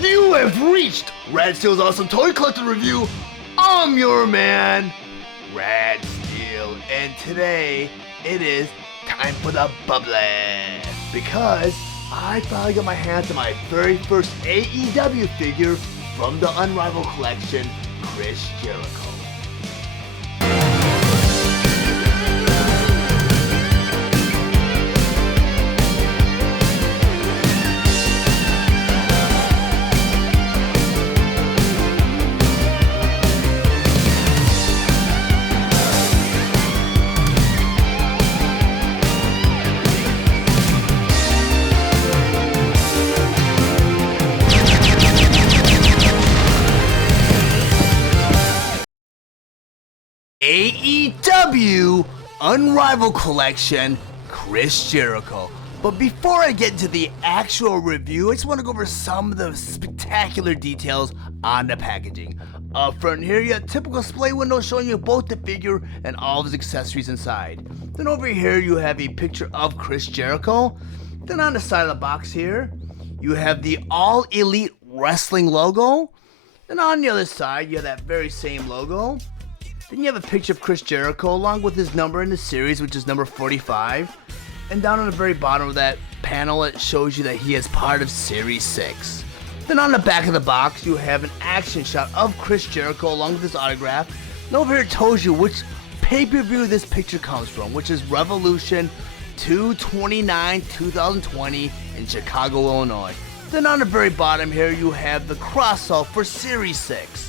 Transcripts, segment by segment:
You have reached Rad Steel's Awesome Toy Collector Review. I'm your man, Rad Steel, and today it is time for the bubbly because I finally got my hands on my very first AEW figure from the Unrivaled collection, Chris Jericho. AEW Unrivaled Collection, Chris Jericho. But before I get into the actual review, I just want to go over some of the spectacular details on the packaging. Up front here, you have a typical display window showing you both the figure and all of his accessories inside. Then over here, you have a picture of Chris Jericho. Then on the side of the box here, you have the All Elite Wrestling logo. And on the other side, you have that very same logo. Then you have a picture of Chris Jericho along with his number in the series, which is number 45. And down on the very bottom of that panel, it shows you that he is part of Series 6. Then on the back of the box, you have an action shot of Chris Jericho along with his autograph. And over here it tells you which pay-per-view this picture comes from, which is Revolution 2/29/2020 in Chicago, Illinois. Then on the very bottom here, you have the cross-out for Series 6.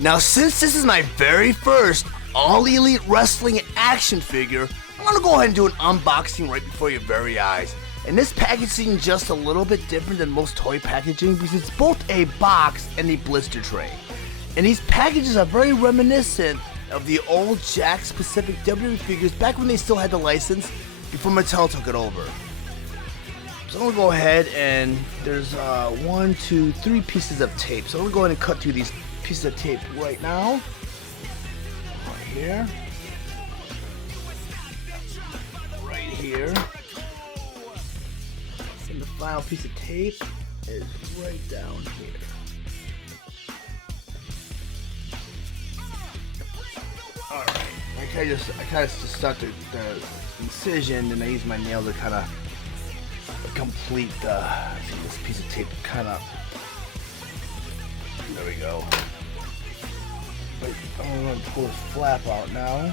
Now, since this is my very first All Elite Wrestling action figure, I'm going to go ahead and do an unboxing right before your very eyes. And this packaging is just a little bit different than most toy packaging because it's both a box and a blister tray. And these packages are very reminiscent of the old Jakks Pacific WWE figures back when they still had the license before Mattel took it over. So I'm going to go ahead and there's 1, 2, 3 pieces of tape. So I'm going to go ahead and cut through these pieces of tape right now. Right here. Right here. And the final piece of tape is right down here. Alright. I kind of just start the incision, and I use my nail to kind of complete this piece of tape kind of. There we go. I'm going to pull this flap out now.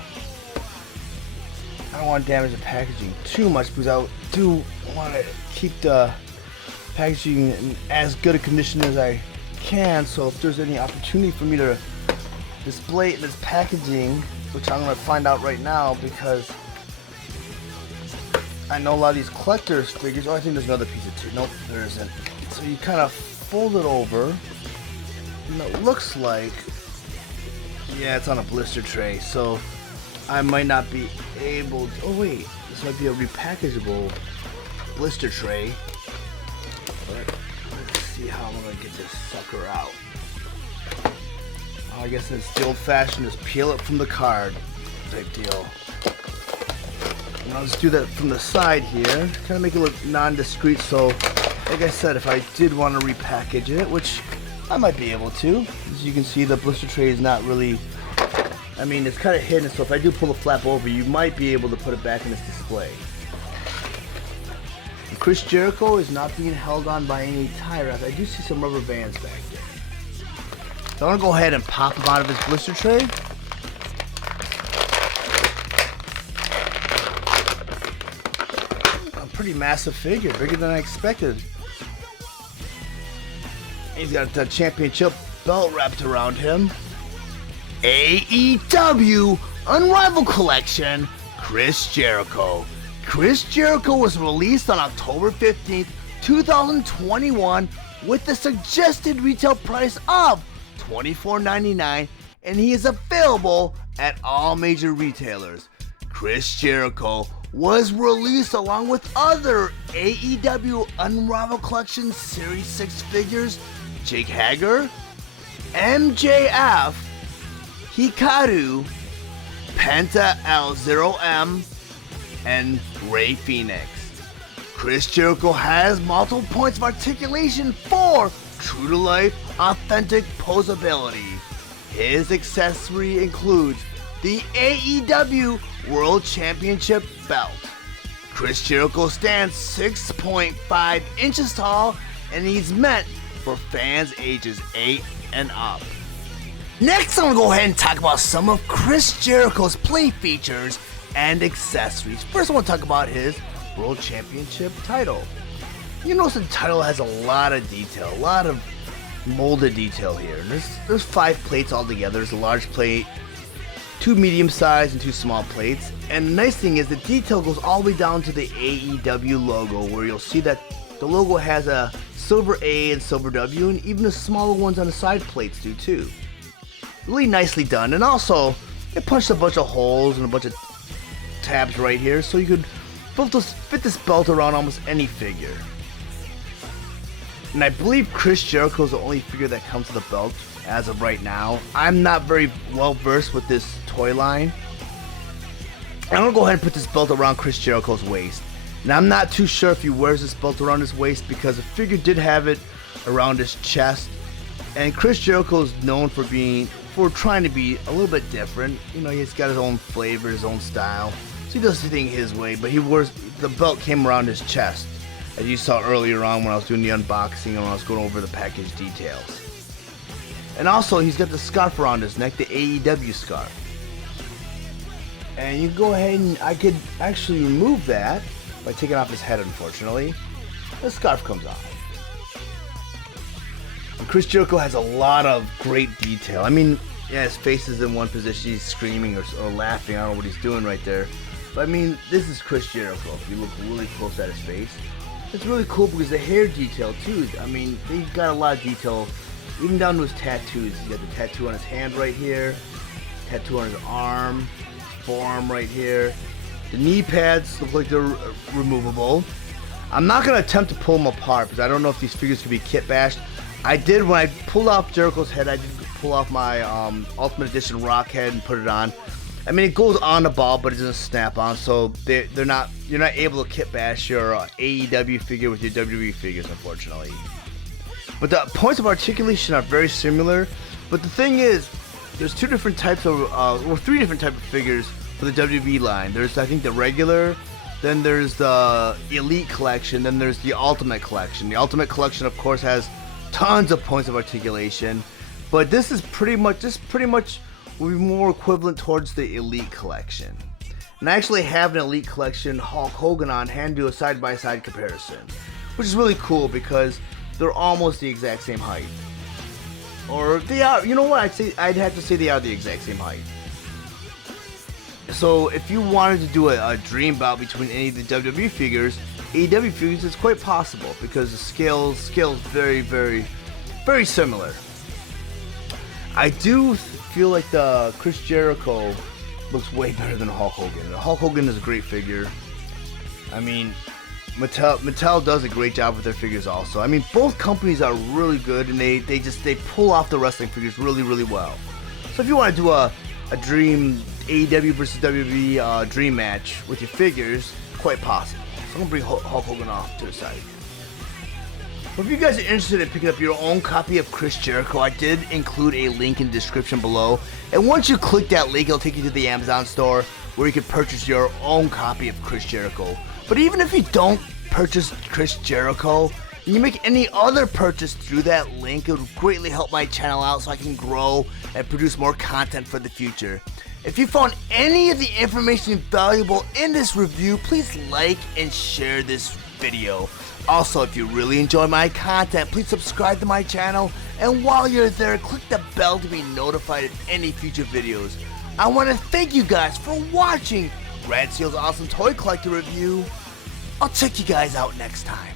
I don't want to damage the packaging too much because I do want to keep the packaging in as good a condition as I can. So if there's any opportunity for me to display this packaging, which I'm going to find out right now because I know a lot of these collectors figures. Oh, I think there's another piece of tape. Nope, there isn't. So you kind of fold it over. And it looks like, yeah, it's on a blister tray, so I might not be able to, oh wait, this might be a repackageable blister tray, but let's see how I'm going to get this sucker out. I guess it's the old-fashioned, just peel it from the card type deal. And I'll just do that from the side here, kind of make it look non-discreet, so like I said, if I did want to repackage it, which I might be able to. As you can see, the blister tray is not really, I mean, it's kind of hidden, so if I do pull the flap over, you might be able to put it back in this display. And Chris Jericho is not being held on by any tie wraps. I do see some rubber bands back there. So I'm going to go ahead and pop him out of his blister tray. A pretty massive figure, bigger than I expected. He's got the championship belt wrapped around him. AEW Unrivaled Collection, Chris Jericho. Chris Jericho was released on October 15th, 2021 with the suggested retail price of $24.99, and he is available at all major retailers. Chris Jericho was released along with other AEW Unrivaled Collection Series 6 figures, Jake Hager, MJF, Hikaru, Penta L0M, and Ray Phoenix. Chris Jericho has multiple points of articulation for true-to-life, authentic posability. His accessory includes the AEW World Championship belt. Chris Jericho stands 6.5 inches tall, and he's meant for fans ages 8 and up. Next, I'm going to go ahead and talk about some of Chris Jericho's play features and accessories. First, I want to talk about his World Championship title. You notice the title has a lot of detail, a lot of molded detail here. There's 5 plates altogether. There's a large plate, 2 medium-sized and 2 small plates. And the nice thing is the detail goes all the way down to the AEW logo, where you'll see that the logo has a silver A and silver W, and even the smaller ones on the side plates do too. Really nicely done. And also, it punched a bunch of holes and a bunch of tabs right here, so you could fit this belt around almost any figure. And I believe Chris Jericho is the only figure that comes with the belt as of right now. I'm not very well versed with this toy line. I'm going to go ahead and put this belt around Chris Jericho's waist. Now, I'm not too sure if he wears this belt around his waist, because the figure did have it around his chest. And Chris Jericho is known for trying to be a little bit different. You know, he's got his own flavor, his own style. So he does everything his way, but the belt came around his chest, as you saw earlier on when I was doing the unboxing and when I was going over the package details. And also, he's got the scarf around his neck, the AEW scarf. And you go ahead and I could actually remove that by taking off his head, unfortunately. The scarf comes off. And Chris Jericho has a lot of great detail. I mean, yeah, his face is in one position, he's screaming or laughing. I don't know what he's doing right there. But I mean, this is Chris Jericho. If you look really close at his face, it's really cool because the hair detail too. I mean, they got a lot of detail, even down to his tattoos. He's got the tattoo on his hand right here, tattoo on his arm, forearm right here. The knee pads look like they're removable. I'm not going to attempt to pull them apart because I don't know if these figures can be kit bashed. I did, when I pulled off Jericho's head, I did pull off my Ultimate Edition Rock head and put it on. I mean, it goes on the ball, but it doesn't snap on, so you're not able to kit bash your AEW figure with your WWE figures, unfortunately. But the points of articulation are very similar. But the thing is, there's 3 different types of figures for the WWE line. There's, I think, the regular, then there's the Elite Collection, then there's the Ultimate Collection. The Ultimate Collection, of course, has tons of points of articulation, but this is pretty much will be more equivalent towards the Elite Collection. And I actually have an Elite Collection Hulk Hogan on hand, do a side-by-side comparison, which is really cool because they're almost the exact same height. Or they are, you know what, I'd have to say they are the exact same height. So if you wanted to do a dream bout between any of the WWE figures, AEW figures, it's quite possible because the scale's very, very, very similar. I do feel like the Chris Jericho looks way better than Hulk Hogan. Hulk Hogan is a great figure. I mean, Mattel does a great job with their figures also. I mean, both companies are really good, and they pull off the wrestling figures really, really well. So if you want to do a dream AEW versus WWE dream match with your figures, quite possible. So I'm gonna bring Hulk Hogan off to the side. Well, if you guys are interested in picking up your own copy of Chris Jericho, I did include a link in the description below. And once you click that link, it'll take you to the Amazon store where you can purchase your own copy of Chris Jericho. But even if you don't purchase Chris Jericho, and you make any other purchase through that link, it would greatly help my channel out so I can grow and produce more content for the future. If you found any of the information valuable in this review, please like and share this video. Also, if you really enjoy my content, please subscribe to my channel, and while you're there, click the bell to be notified of any future videos. I want to thank you guys for watching Rad Seal's Awesome Toy Collector Review. I'll check you guys out next time.